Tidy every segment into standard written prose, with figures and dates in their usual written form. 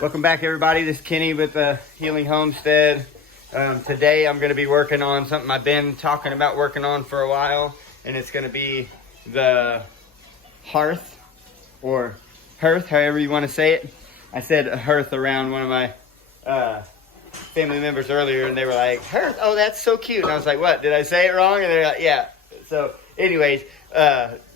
Welcome back, everybody. This is Kenny with the Healing Homestead. Today I'm going to be working on something I've been talking about working on for a while, and it's going to be the Hearth, or Hearth, however you want to say it. I said Hearth around one of my family members earlier, and they were like, Hearth, oh, that's so cute. And I was like, what, did I say it wrong? And they're like, yeah. So anyways,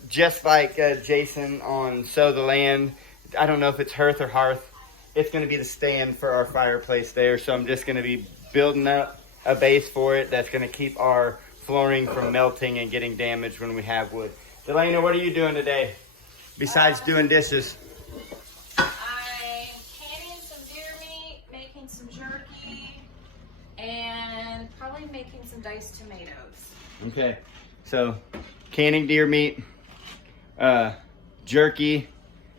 just like Jason on Sow the Land, I don't know if it's Hearth or Hearth. It's going to be the stand for our fireplace there. So I'm just going to be building up a base for it that's going to keep our flooring from melting and getting damaged when we have wood. Delana, what are you doing today besides doing dishes? I'm canning some deer meat, making some jerky, and probably making some diced tomatoes. Okay, so canning deer meat, jerky,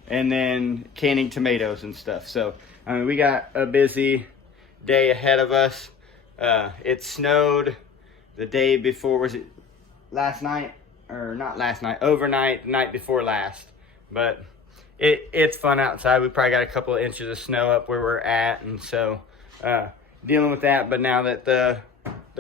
and then canning tomatoes and stuff. So, I mean, we got a busy day ahead of us. It snowed the day before, was it last night? Or not last night, overnight, the night before last. But it's fun outside. We probably got a couple of inches of snow up where we're at. And so, dealing with that. But now that the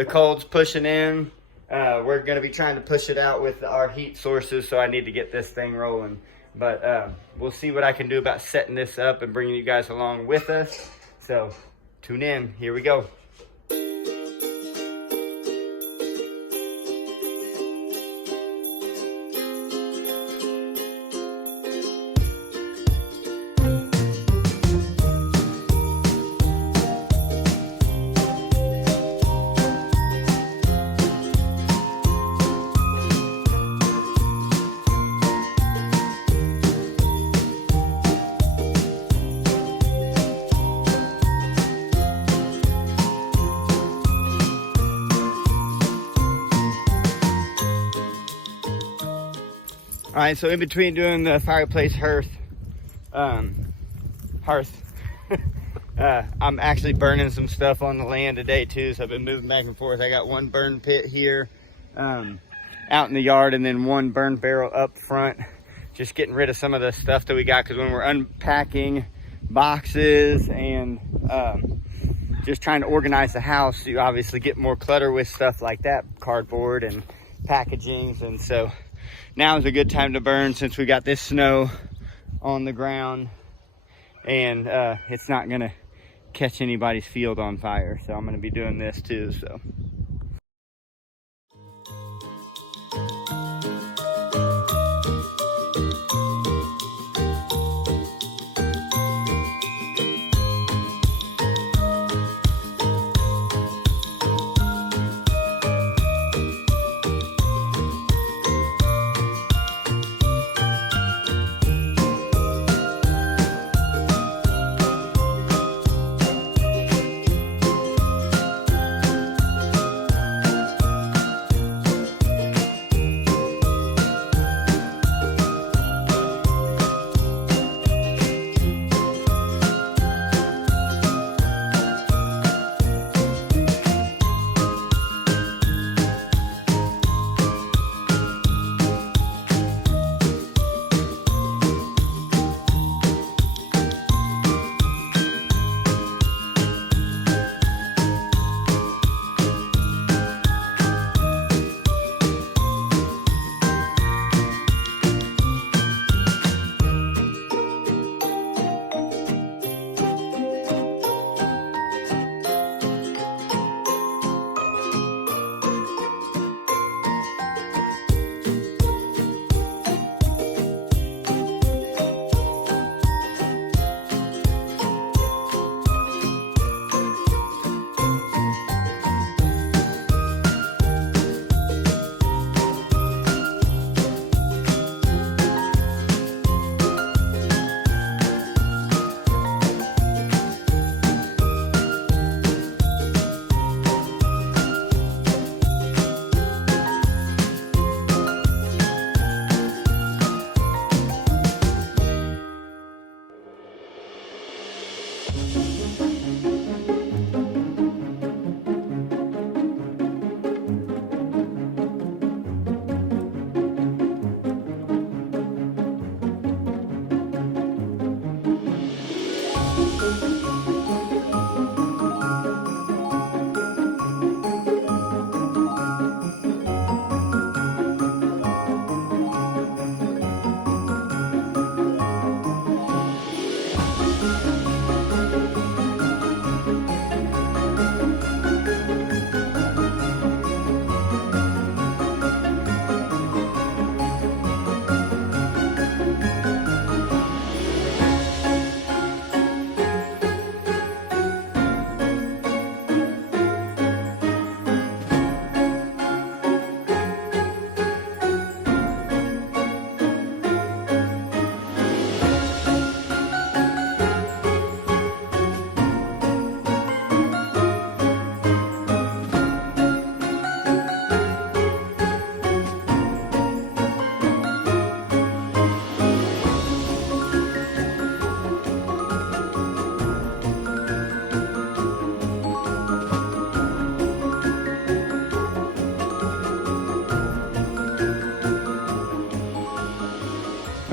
cold's pushing in, we're gonna be trying to push it out with our heat sources. So I need to get this thing rolling. But we'll see what I can do about setting this up and bringing you guys along with us. So tune in. Here we go. All right, so in between doing the fireplace hearth, I'm actually burning some stuff on the land today too. So I've been moving back and forth. I got one burn pit here out in the yard, and then one burn barrel up front. Just getting rid of some of the stuff that we got, because when we're unpacking boxes and just trying to organize the house, you obviously get more clutter with stuff like that, cardboard and packagings. And so now is a good time to burn, since we got this snow on the ground, and it's not gonna catch anybody's field on fire. So I'm gonna be doing this too. So.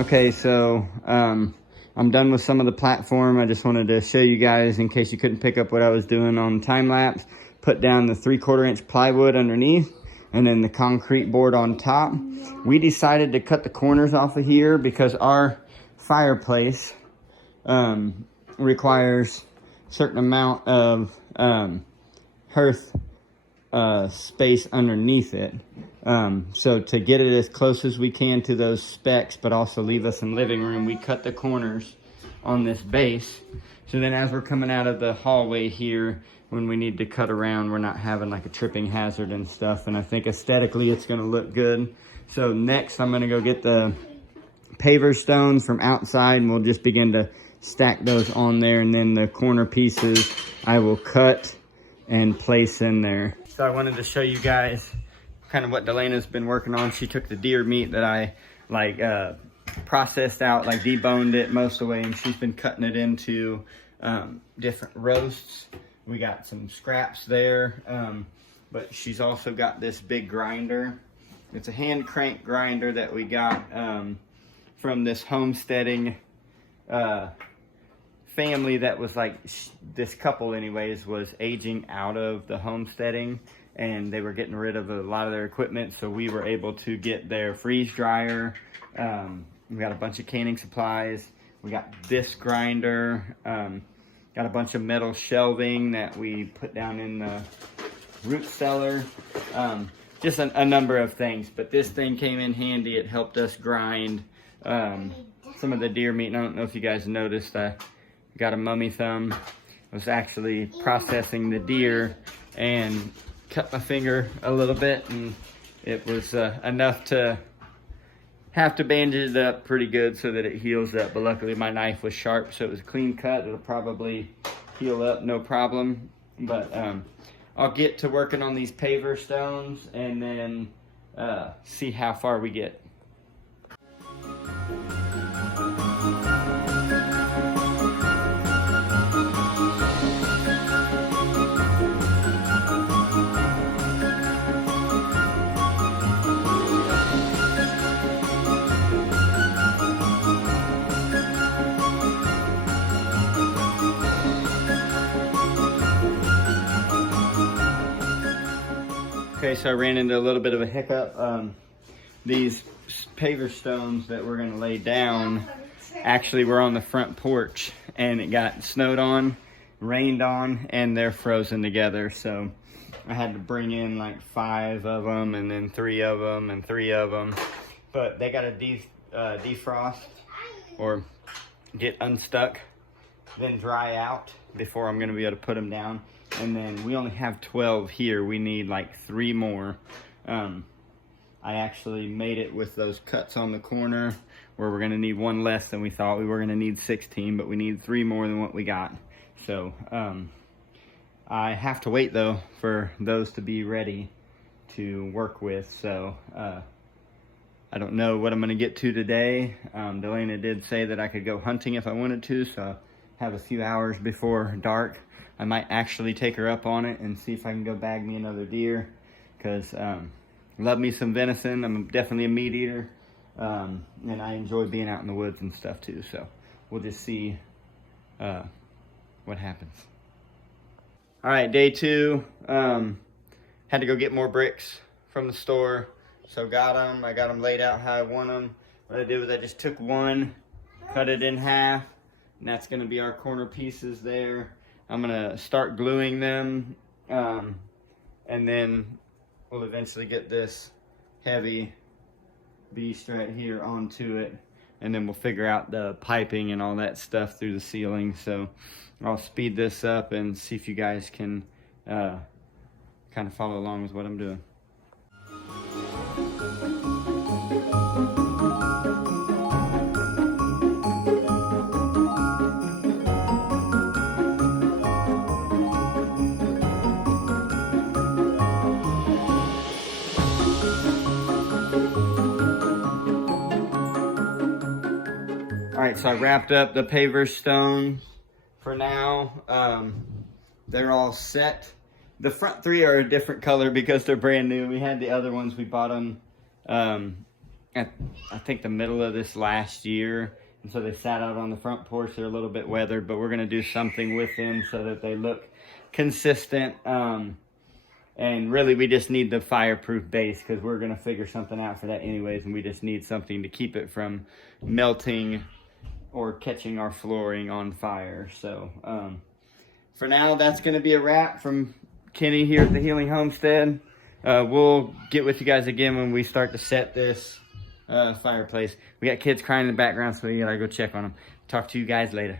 Okay, so I'm done with some of the platform. I just wanted to show you guys, in case you couldn't pick up what I was doing on time lapse, put down the 3/4 inch plywood underneath and then the concrete board on top. We decided to cut the corners off of here because our fireplace requires a certain amount of hearth space underneath it. So to get it as close as we can to those specs, but also leave us some living room, we cut the corners on this base. So then as we're coming out of the hallway here, when we need to cut around, we're not having like a tripping hazard and stuff. And I think aesthetically it's gonna look good. So next I'm gonna go get the paver stones from outside and we'll just begin to stack those on there. And then the corner pieces I will cut and place in there. So I wanted to show you guys kind of what Delena's been working on. She took the deer meat that I processed out, like deboned it most of the way, and she's been cutting it into different roasts. We got some scraps there, but she's also got this big grinder. It's a hand crank grinder that we got from this homesteading family that was like, this couple anyways was aging out of the homesteading and they were getting rid of a lot of their equipment, so we were able to get their freeze dryer. We got a bunch of canning supplies. We got this grinder, got a bunch of metal shelving that we put down in the root cellar. Just a number of things, but this thing came in handy. It helped us grind some of the deer meat. And I don't know if you guys noticed, I got a mummy thumb. I was actually processing the deer and cut my finger a little bit, and it was enough to have to bandage it up pretty good so that it heals up. But luckily my knife was sharp, so it was a clean cut. It'll probably heal up no problem. But I'll get to working on these paver stones and then see how far we get. Okay, so I ran into a little bit of a hiccup. These paver stones that we're gonna lay down actually were on the front porch and it got snowed on, rained on, and they're frozen together. So I had to bring in like 5 of them and then 3 of them and 3 of them. But they gotta defrost or get unstuck, then dry out before I'm gonna be able to put them down. And then we only have 12 here. We need like 3 more. I actually made it with those cuts on the corner where we're gonna need 1 less than we thought. We were gonna need 16, but we need 3 more than what we got. So I have to wait though for those to be ready to work with. So I don't know what I'm gonna get to today. Delana did say that I could go hunting if I wanted to, so I have a few hours before dark. I might actually take her up on it and see if I can go bag me another deer, because love me some venison. I'm definitely a meat eater, and I enjoy being out in the woods and stuff too. So we'll just see what happens. All right, day 2. Had to go get more bricks from the store, so got them. I got them laid out how I want them. What I did was I just took one, cut it in half, and that's going to be our corner pieces there. I'm gonna start gluing them, and then we'll eventually get this heavy beast right here onto it, and then we'll figure out the piping and all that stuff through the ceiling. So I'll speed this up and see if you guys can kind of follow along with what I'm doing. Alright, so I wrapped up the paver stones for now. They're all set. The front 3 are a different color because they're brand new. We had the other ones, we bought them at, I think, the middle of this last year. And so they sat out on the front porch. They're a little bit weathered, but we're going to do something with them so that they look consistent. And really, we just need the fireproof base because we're going to figure something out for that anyways. And we just need something to keep it from melting or catching our flooring on fire. So for now, that's going to be a wrap from Kenny here at the Healing Homestead. We'll get with you guys again when we start to set this fireplace. We got kids crying in the background, so we gotta go check on them. Talk to you guys later.